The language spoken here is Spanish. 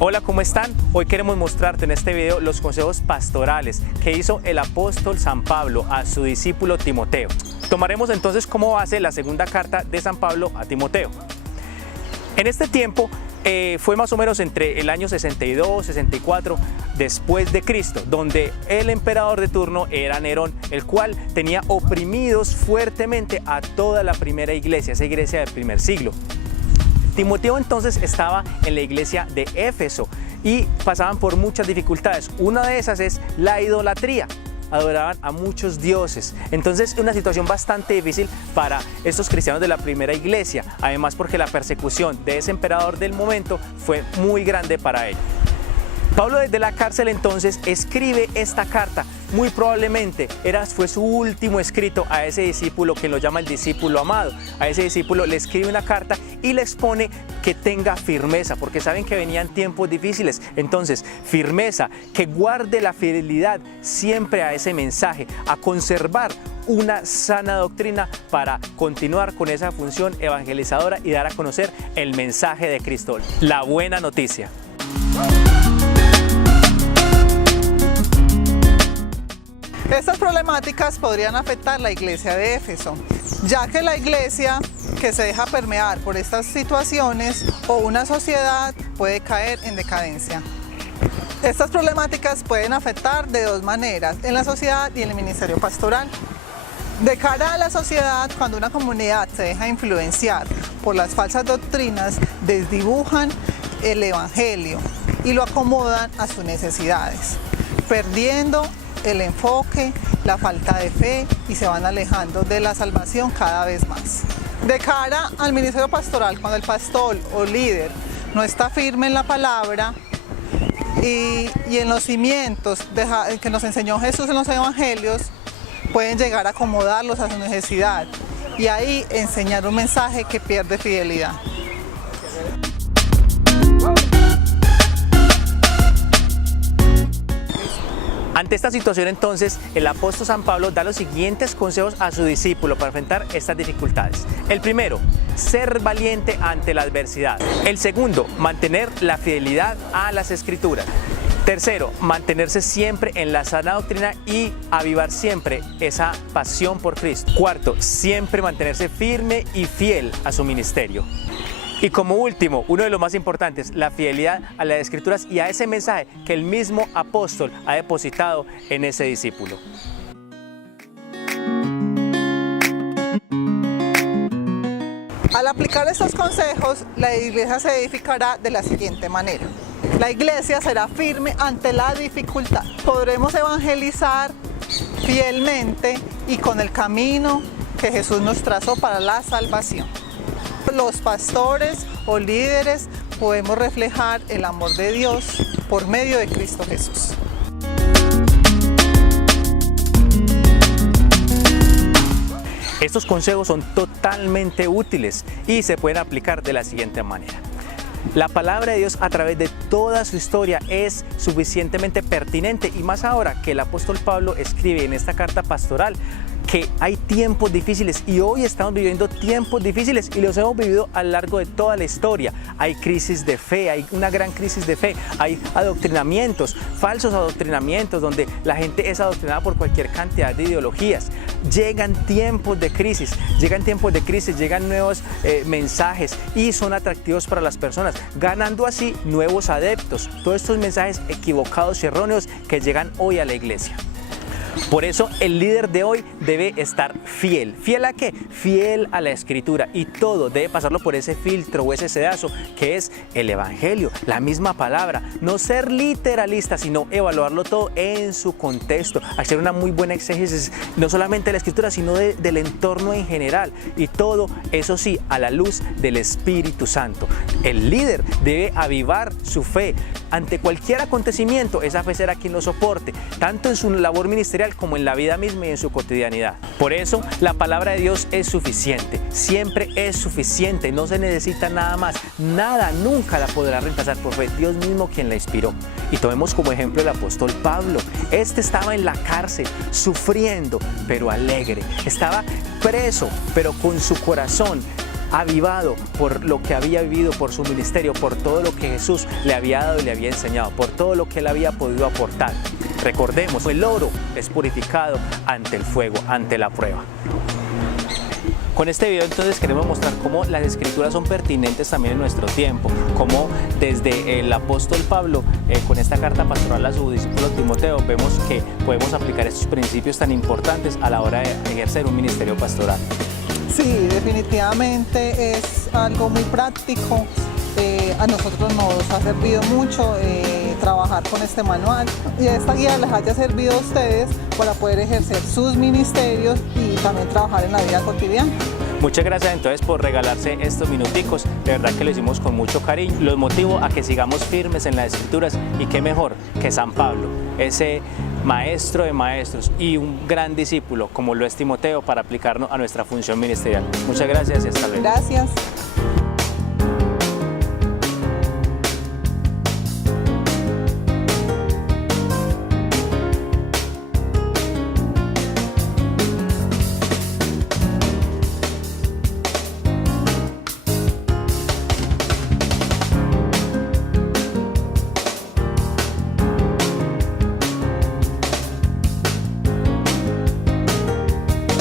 Hola, ¿cómo están? Hoy queremos mostrarte en este video los consejos pastorales que hizo el apóstol San Pablo a su discípulo Timoteo. Tomaremos entonces como base la segunda carta de San Pablo a Timoteo. En este tiempo fue más o menos entre el año 62, 64 después de Cristo, donde el emperador de turno era Nerón, el cual tenía oprimidos fuertemente a toda la primera iglesia, esa iglesia del primer siglo. Timoteo entonces estaba en la iglesia de Éfeso y pasaban por muchas dificultades. Una de esas es la idolatría. Adoraban a muchos dioses. Entonces, una situación bastante difícil para estos cristianos de la primera iglesia. Además, porque la persecución de ese emperador del momento fue muy grande para ellos. Pablo desde la cárcel entonces escribe esta carta. Muy probablemente fue su último escrito a ese discípulo, que lo llama el discípulo amado. A ese discípulo le escribe una carta y le expone que tenga firmeza, porque saben que venían tiempos difíciles. Entonces, firmeza, que guarde la fidelidad siempre a ese mensaje, a conservar una sana doctrina para continuar con esa función evangelizadora y dar a conocer el mensaje de Cristo, la buena noticia. Estas problemáticas podrían afectar la iglesia de Éfeso, ya que la iglesia que se deja permear por estas situaciones o una sociedad puede caer en decadencia. Estas problemáticas pueden afectar de dos maneras, en la sociedad y en el ministerio pastoral. De cara a la sociedad, cuando una comunidad se deja influenciar por las falsas doctrinas, desdibujan el evangelio y lo acomodan a sus necesidades, perdiendo el enfoque, la falta de fe y se van alejando de la salvación cada vez más. De cara al ministerio pastoral, cuando el pastor o líder no está firme en la palabra y en los cimientos que nos enseñó Jesús en los evangelios, pueden llegar a acomodarlos a su necesidad y ahí enseñar un mensaje que pierde fidelidad. Ante esta situación entonces, el apóstol San Pablo da los siguientes consejos a su discípulo para enfrentar estas dificultades. El primero, ser valiente ante la adversidad. El segundo, mantener la fidelidad a las Escrituras. Tercero, mantenerse siempre en la sana doctrina y avivar siempre esa pasión por Cristo. Cuarto, siempre mantenerse firme y fiel a su ministerio. Y como último, uno de los más importantes, la fidelidad a las Escrituras y a ese mensaje que el mismo apóstol ha depositado en ese discípulo. Al aplicar estos consejos, la iglesia se edificará de la siguiente manera. La iglesia será firme ante la dificultad. Podremos evangelizar fielmente y con el camino que Jesús nos trazó para la salvación. Los pastores o líderes podemos reflejar el amor de Dios por medio de Cristo Jesús. Estos consejos son totalmente útiles y se pueden aplicar de la siguiente manera. La palabra de Dios a través de toda su historia es suficientemente pertinente y más ahora que el apóstol Pablo escribe en esta carta pastoral que hay tiempos difíciles y hoy estamos viviendo tiempos difíciles y los hemos vivido a lo largo de toda la historia. Hay crisis de fe, hay una gran crisis de fe, hay adoctrinamientos, falsos adoctrinamientos donde la gente es adoctrinada por cualquier cantidad de ideologías. Llegan tiempos de crisis, llegan nuevos mensajes y son atractivos para las personas, ganando así nuevos adeptos. Todos estos mensajes equivocados y erróneos que llegan hoy a la iglesia. Por eso el líder de hoy debe estar fiel. ¿Fiel a qué? Fiel a la Escritura, y todo debe pasarlo por ese filtro o ese sedazo que es el Evangelio, la misma palabra. No ser literalista, sino evaluarlo todo en su contexto, hacer una muy buena exégesis, no solamente de la Escritura, sino del entorno en general, y todo eso sí, a la luz del Espíritu Santo. El líder debe avivar su fe ante cualquier acontecimiento. Esa fe será quien lo soporte, tanto en su labor ministerial como en la vida misma y en su cotidianidad. Por eso la palabra de Dios es suficiente, siempre es suficiente, no se necesita nada más, nada nunca la podrá reemplazar, porque fue Dios mismo quien la inspiró. Y tomemos como ejemplo el apóstol Pablo. Este estaba en la cárcel, sufriendo, pero alegre. Estaba preso, pero con su corazón avivado por lo que había vivido, por su ministerio, por todo lo que Jesús le había dado y le había enseñado, por todo lo que él había podido aportar. Recordemos, el oro es purificado ante el fuego, ante la prueba. Con este video entonces queremos mostrar cómo las escrituras son pertinentes también en nuestro tiempo, cómo desde el apóstol Pablo, con esta carta pastoral a su discípulo Timoteo, vemos que podemos aplicar estos principios tan importantes a la hora de ejercer un ministerio pastoral. Sí, definitivamente es algo muy práctico. A nosotros nos ha servido mucho trabajar con este manual y esta guía les haya servido a ustedes para poder ejercer sus ministerios y también trabajar en la vida cotidiana. Muchas gracias entonces por regalarse estos minuticos, de verdad que lo hicimos con mucho cariño. Los motivo a que sigamos firmes en las escrituras y qué mejor que San Pablo, ese maestro de maestros y un gran discípulo como lo es Timoteo para aplicarnos a nuestra función ministerial. Muchas gracias y hasta luego. Gracias.